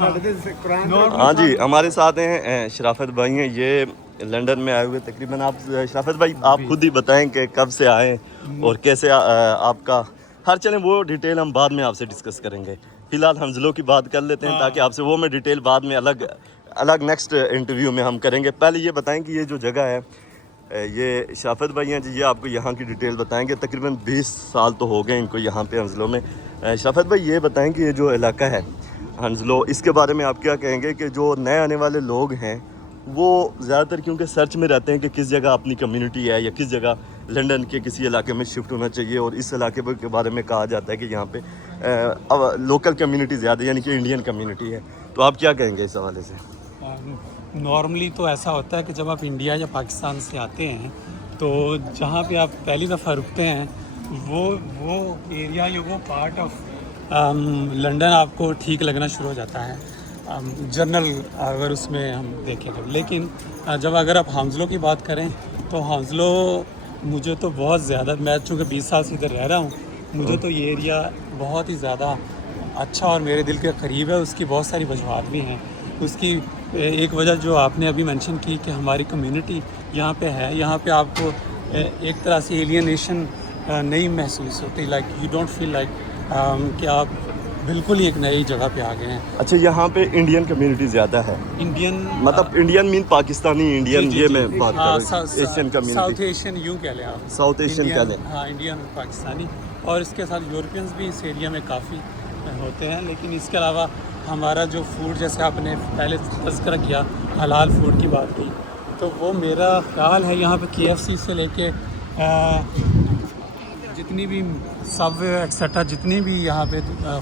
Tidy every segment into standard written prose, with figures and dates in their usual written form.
ہاں جی، ہمارے ساتھ ہیں شرافت بھائی ہیں، یہ لنڈن میں آئے ہوئے تقریباً. آپ شرافت بھائی آپ خود ہی بتائیں کہ کب سے آئے اور کیسے آپ کا ہر چلیں وہ ڈیٹیل ہم بعد میں آپ سے ڈسکس کریں گے. فی الحال ہنزلوں کی بات کر لیتے ہیں تاکہ آپ سے وہ میں ڈیٹیل بعد میں الگ نیکسٹ انٹرویو میں ہم کریں گے. پہلے یہ بتائیں کہ یہ جو جگہ ہے یہ شرافت بھائی ہیں جی، یہ آپ کو یہاں کی ڈیٹیل بتائیں گے. تقریباً 20 سال تو ہو گئے ان کو یہاں پہ ہنزلوں میں. شرافت بھائی یہ بتائیں کہ یہ جو علاقہ ہے ہنزلو، اس کے بارے میں آپ کیا کہیں گے کہ جو نئے آنے والے لوگ ہیں وہ زیادہ تر کیونکہ سرچ میں رہتے ہیں کہ کس جگہ اپنی کمیونٹی ہے یا کس جگہ لنڈن کے کسی علاقے میں شفٹ ہونا چاہیے، اور اس علاقے کے بارے میں کہا جاتا ہے کہ یہاں پہ لوکل کمیونٹی زیادہ یعنی کہ انڈین کمیونٹی ہے. تو آپ کیا کہیں گے اس حوالے سے؟ نارملی تو ایسا ہوتا ہے کہ جب آپ انڈیا یا پاکستان سے آتے ہیں تو جہاں پہ آپ پہلی دفعہ رکتے ہیں وہ ایریا یا وہ پارٹ آف لنڈن آپ کو ٹھیک لگنا شروع ہو جاتا ہے جنرل اگر اس میں ہم دیکھیں تو. لیکن جب اگر آپ ہنزلوں کی بات کریں تو ہنزلو مجھے تو بہت زیادہ، میں چونکہ 20 سال سے ادھر رہ رہا ہوں، مجھے تو یہ ایریا بہت ہی زیادہ اچھا اور میرے دل کے قریب ہے. اس کی بہت ساری وجوہات بھی ہیں. اس کی ایک وجہ جو آپ نے ابھی مینشن کی کہ ہماری کمیونٹی یہاں پہ ہے، یہاں پہ آپ کو ایک طرح سے ایلینیشن نہیں محسوس ہوتی. Like you don't feel like کہ آپ بالکل ہی ایک نئی جگہ پہ آ گئے ہیں. اچھا، یہاں پہ انڈین کمیونٹی زیادہ ہے؟ انڈین مطلب انڈین مین پاکستانی انڈین، یہ میں بات کر رہا ہوں. ایشین کمیونٹی، ساؤتھ ایشین یوں کہہ لیں آپ، ساؤتھ ایشین کہہ لیں. ہاں، انڈین اور پاکستانی، اور اس کے ساتھ یورپینز بھی اس ایریا میں کافی ہوتے ہیں. لیکن اس کے علاوہ ہمارا جو فوڈ، جیسے آپ نے پہلے تذکرہ کیا حلال فوڈ کی بات کی، تو وہ میرا خیال ہے یہاں پہ KFC سے لے کے جتنی بھی سب وے ایکسیٹرا جتنی بھی یہاں پہ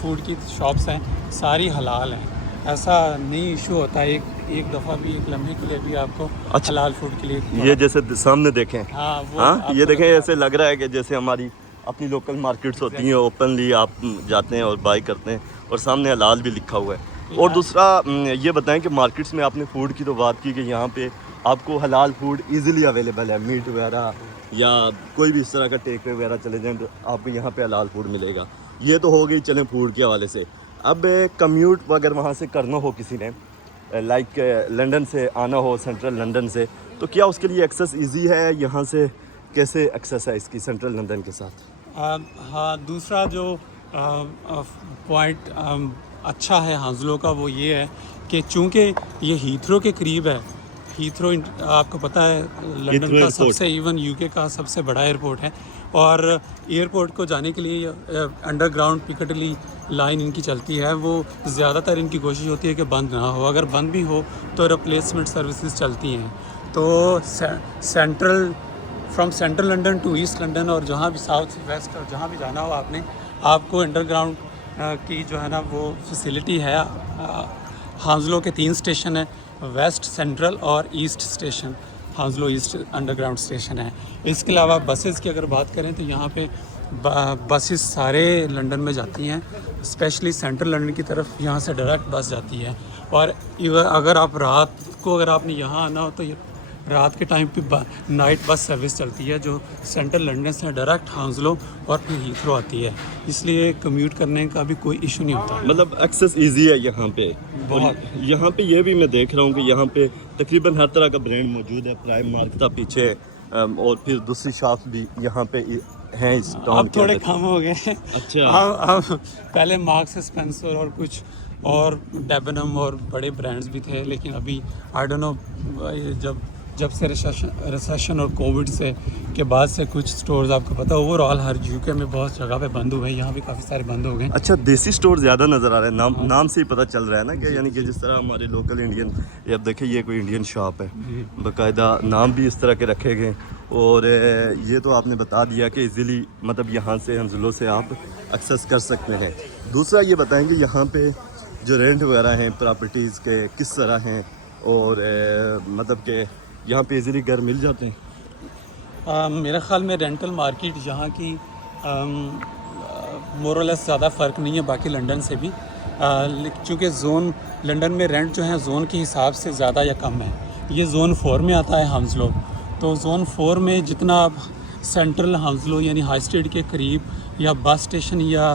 فوڈ کی شاپس ہیں ساری حلال ہیں. ایسا نہیں ایشو ہوتا ہے ایک دفعہ بھی، ایک لمحے کے لیے بھی آپ کو حلال فوڈ کے لیے. یہ جیسے سامنے دیکھیں، ہاں یہ دیکھیں، ایسے لگ رہا ہے کہ جیسے ہماری اپنی لوکل مارکیٹس ہوتی ہیں، اوپنلی آپ جاتے ہیں اور بائی کرتے ہیں اور سامنے حلال بھی لکھا ہوا ہے. اور دوسرا یہ بتائیں کہ مارکیٹس میں آپ نے فوڈ کی تو بات کی کہ یہاں پہ آپ کو حلال فوڈ ایزیلی اویلیبل ہے، میٹ وغیرہ یا کوئی بھی اس طرح کا ٹیک وے وغیرہ چلے جائیں تو آپ کو یہاں پہ حلال فوڈ ملے گا. یہ تو ہو گئی چلیں فوڈ کے حوالے سے. اب کمیوٹ اگر وہاں سے کرنا ہو کسی نے، لائک لنڈن سے آنا ہو، سینٹرل لنڈن سے، تو کیا اس کے لیے ایکسیس ایزی ہے؟ یہاں سے کیسے ایکسیس ہے اس کی سینٹرل لنڈن کے ساتھ؟ ہاں، دوسرا جو پوائنٹ اچھا ہے ہنزلوں کا وہ یہ ہے کہ چونکہ یہ ہیتھرو کے قریب ہے. ہیتھرو آپ کو پتہ ہے لنڈن کا سب سے، ایون UK کا سب سے بڑا ایئرپورٹ ہے، اور ایئرپورٹ کو جانے کے لیے انڈر گراؤنڈ پکڈلی لائن ان کی چلتی ہے. وہ زیادہ تر ان کی کوشش ہوتی ہے کہ بند نہ ہو، اگر بند بھی ہو تو ریپلیسمنٹ سروسز چلتی ہیں. تو from central London to east London, اور جہاں بھی ساؤتھ ویسٹ اور جہاں بھی جانا ہو آپ کو انڈر گراؤنڈ کی جو ہے نا وہ فیسیلٹی ہے. ہانزلو کے 3 اسٹیشن ہیں، ویسٹ، سینٹرل اور asset station. ہانزلو asset under ground station ہے. اس کے علاوہ بسیز کی اگر بات کریں تو یہاں پہ بسیز سارے لنڈن میں جاتی ہیں، اسپیشلی سینٹرل لنڈن کی طرف یہاں سے ڈائریکٹ بس جاتی ہے. اور اگر آپ رات کو اگر آپ نے یہاں آنا ہو تو رات کے ٹائم پہ نائٹ بس سروس چلتی ہے جو سینٹرل لنڈن سے ڈائریکٹ ہانزلو اور پھر ہیتھرو آتی ہے. اس لیے کمیوٹ کرنے کا بھی کوئی ایشو نہیں ہوتا، مطلب ایکسیس ایزی ہے یہاں پہ. بہت. یہاں پہ یہ بھی میں دیکھ رہا ہوں کہ یہاں پہ تقریباً ہر طرح کا برانڈ موجود ہے. پرائم مارکتا پیچھے، اور پھر دوسری شاپس بھی یہاں پہ ہیں اس ٹاؤن اب کے تھوڑے اندر. کم ہو گئے. اچھا، اب پہلے مارکس اسپینسر اور کچھ اور ڈیبنم اور بڑے برانڈز بھی تھے، لیکن ابھی آئی ڈونٹ نو جب سے ریسیشن اور کووڈ سے کے بعد سے کچھ سٹورز آپ کو پتہ اوور آل ہر UK میں بہت جگہ پہ بند ہوئے ہیں. یہاں بھی کافی سارے بند ہو گئے. اچھا، دیسی سٹور زیادہ نظر آ رہے ہیں. نام سے ہی پتہ چل رہا ہے نا کہ یعنی کہ جس طرح ہمارے لوکل انڈین، یہ اب دیکھیں یہ کوئی انڈین شاپ ہے، باقاعدہ نام بھی اس طرح کے رکھے گئے. اور یہ تو آپ نے بتا دیا کہ ایزیلی مطلب یہاں سے ہنزلوں سے آپ ایکسیس کر سکتے ہیں. دوسرا یہ بتائیں کہ یہاں پہ جو رینٹ وغیرہ ہیں پراپرٹیز کے کس طرح ہیں، اور مطلب کہ یہاں پہ ایزیلی گھر مل جاتے ہیں؟ میرے خیال میں رینٹل مارکیٹ یہاں کی مورلیس زیادہ فرق نہیں ہے باقی لنڈن سے بھی، چونکہ زون لنڈن میں رینٹ جو ہے زون کے حساب سے زیادہ یا کم ہے. یہ زون 4 میں آتا ہے ہنزلو. تو زون 4 میں جتنا آپ سینٹرل ہنزلو یعنی ہائی اسٹریٹ کے قریب یا بس اسٹیشن یا